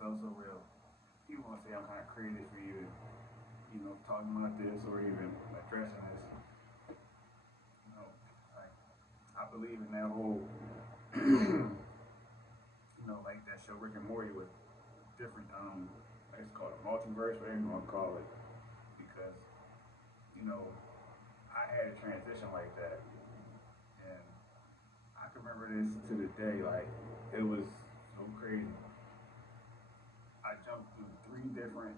felt so real. People want to say I'm kind of crazy for even, talking about this or even addressing this. You know, like I believe in that whole, like that show Rick and Morty with different, like it's called a multiverse, whatever you want to call it, because you know, I had a transition like that, and I can remember this to the day. Like it was so crazy. I jumped through three different,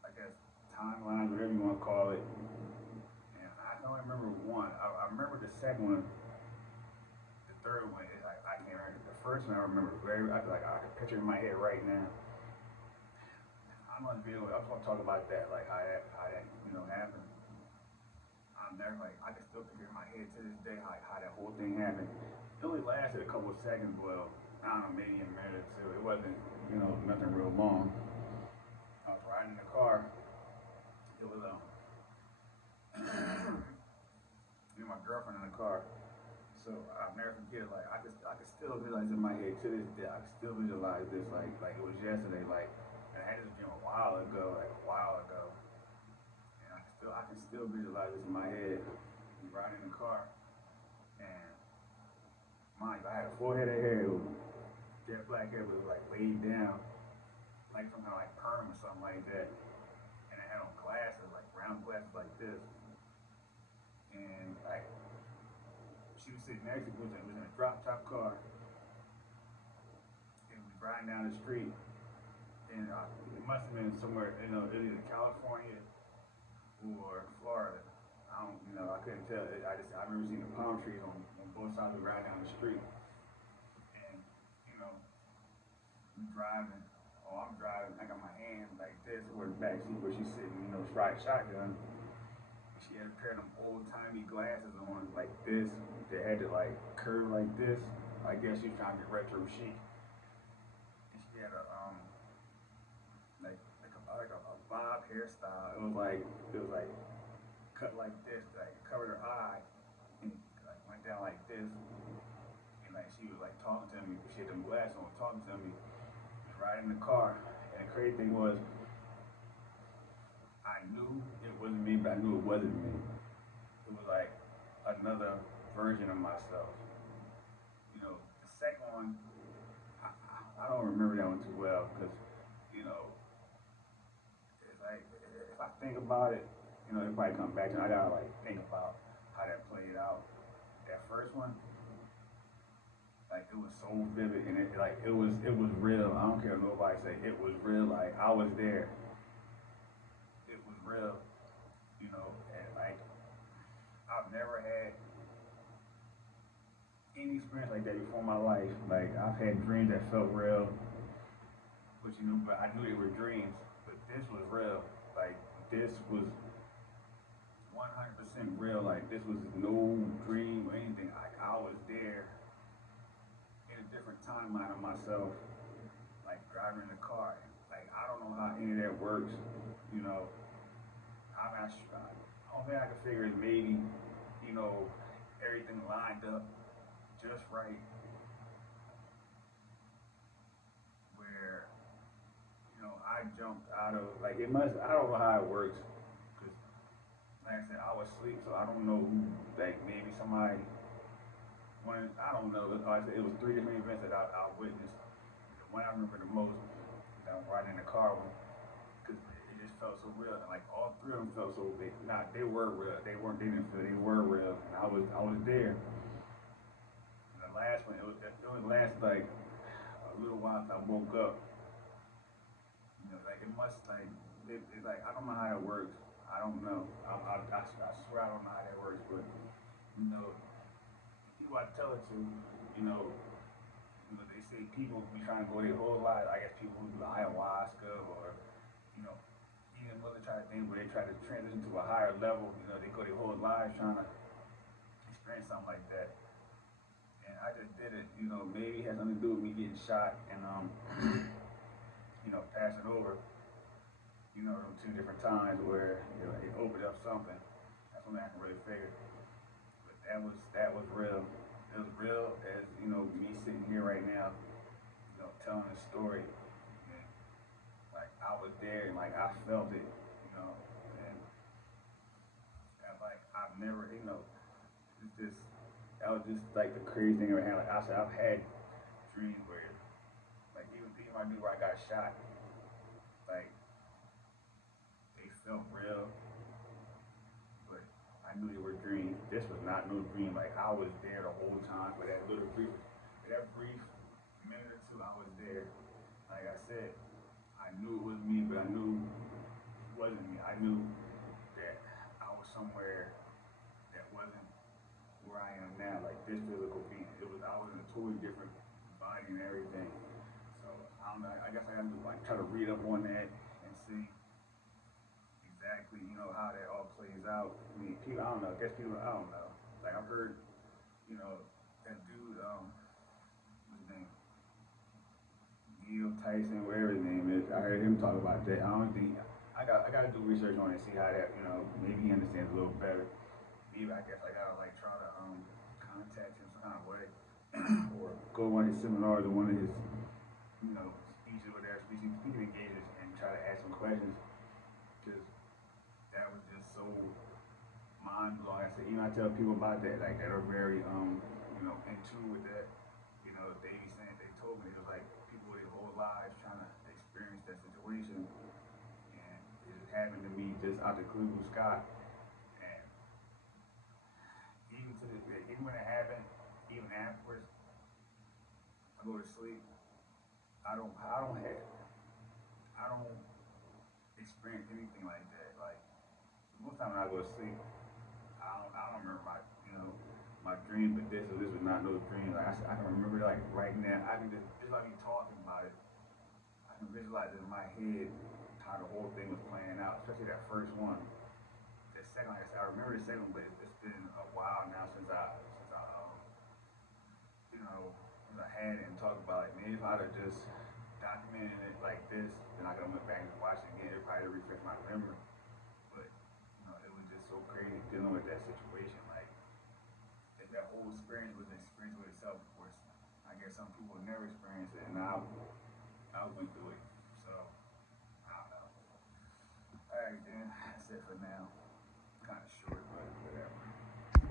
I guess, timelines, whatever you want to call it, and I can only remember one. I remember the second one. The third one, I can't remember. The first one I remember very. I can picture it in my head right now. I'm gonna be able. I'm gonna talk about that, like how that happened. I'm never like I can still picture in my head to this day how that whole thing happened. It only lasted a couple of seconds. Well, I don't know, maybe a minute or two. It wasn't nothing real long. I was riding in the car. It was my girlfriend in the car. So I'll never forget. Like I could still visualize in my head to this day. I can still visualize this like it was yesterday. Like and I had this dream a while ago, like a while ago. And I can still visualize this in my head. We riding in the car, and mind you, I had a full head of hair. It was jet black hair was like laid down, like some kind of like perm or something like that. And I had on glasses, like round glasses like this. And like she was sitting next to me, was in a drop top car, and we was riding down the street. And it must have been somewhere, either California or Florida. I couldn't tell. I remember seeing the palm trees on both sides of the ride down the street, and you know, we driving. Oh, I'm driving. I got my hand like this, where the back seat where she's sitting, riding shotgun. She had a pair of them old timey glasses on, like this. They had to like curve like this. I guess she was trying to be retro chic. And she had a like a bob hairstyle. It was like cut like this, like covered her eye, and like went down like this. And like she was like talking to me. She had them glasses on, talking to me, riding in the car. And the crazy thing was, I knew it wasn't me, but I knew it wasn't me. It was like another version of myself. The second one, I don't remember that one too well because, you know, it's like if I think about it, it probably come back to me. I gotta like think about how that played out. That first one, like it was so vivid and it was real. I don't care what nobody say it was real. Like I was there. It was real, and like I've never had any experience like that before in my life. Like I've had dreams that felt real, but I knew they were dreams. But this was real. Like this was 100% real. Like this was no dream or anything. Like I was there in a different timeline of myself, like driving in the car. Like I don't know how any of that works. You know, I'm not sure. Only thing I can figure is maybe, everything lined up just right where I jumped out of like it must. I don't know how it works because, like I said, I was asleep, so I don't know who. Like maybe somebody. I don't know. Like I said, it was three different events that I witnessed. The one I remember the most, that I was riding in the car with, because it just felt so real. And like all three of them felt so big. Nah, they were real. They weren't. They didn't feel. They were real, and I was there. And the last one, it only lasted like a little while after I woke up. Like it must like it like I don't know how it works. I don't know. I swear I don't know how that works, but you know, people I tell it to, they say people be trying to go their whole life. I guess people who do ayahuasca or you know, even other try to things where they try to transition to a higher level. They go their whole lives trying to experience something like that. And I just did it. Maybe it has something to do with me getting shot and passing over. Two different times where it opened up something. That's something I can really figure. But that was real. It was real as me sitting here right now, telling a story. there and like I felt it, you know, and like I've never, you know, it's just that was just like the crazy thing I ever had. Like I said, I've had dreams where like even things I knew where I got shot, like they felt real, but I knew they were dreams. This was not no dream. Like I was there the whole time for that brief minute or two. I was there. Like I said, I knew it was me, but I knew it wasn't me. I knew that I was somewhere that wasn't where I am now. Like this physical being, it was I was in a totally different body and everything. So I don't know. I guess I got to like try to read up on that and see exactly, you know, how that all plays out. I mean, people, I don't know. I guess people, I don't know. Like I've heard, you know, that dude, what's his name, Neil Tyson, whatever his name is. I heard him talk about that. I don't think I got to do research on it and see how that, you know, maybe he understands a little better. Maybe I guess I gotta like try to contact him some kind of way, or go to one of his seminars or one of his, you know, speeches or whatever, speaking engagements and try to ask some questions because that was just so mind blowing. I said, you know, I tell people about that, like that are very, you know, in tune with that. You know, they be saying they told me it was like people their whole lives trying to experience that situation, and it just happened to me just out the clear blue sky. And even to this day, even when it happened, even afterwards, I go to sleep. I don't experience anything like that. Like most time when I go to sleep, I don't remember my, you know, my dream, but this was not no dream. Like I can remember like right now. I can just like me talking about it. I can visualize it in my head how the whole thing was playing out, especially that first one. The second, like I said, I remember the second, but it's been a while now since I you know, since I had it and talked about it. Maybe if I'd have just documented it like this, then I could have went back and watched it again. It probably refresh my memory. But you know, it was just so crazy dealing with that situation. Like if that whole experience was an experience with itself, of course. I guess some people never experience it, and I went through it. So I don't know. All right, then that's it for now.